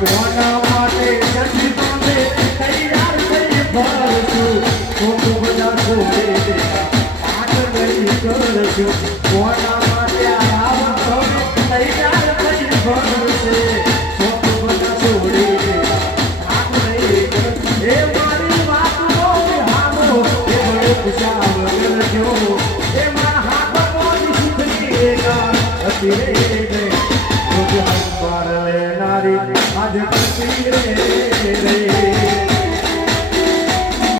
કોના માટે જન્મોને તૈયાર થઈ ફરશું ખોટું બધા છોડે પાછળ નહીં કરશું કોના માટે આવતો તૈયાર થઈ ફરશે ખોટું બધા છોડે પાછળ નહીં એ મારી વાતનો હામો એ બડે ખુશાલ કરજો એ મારા હાથમાં સુખની ગાન હતી રે आज करती रे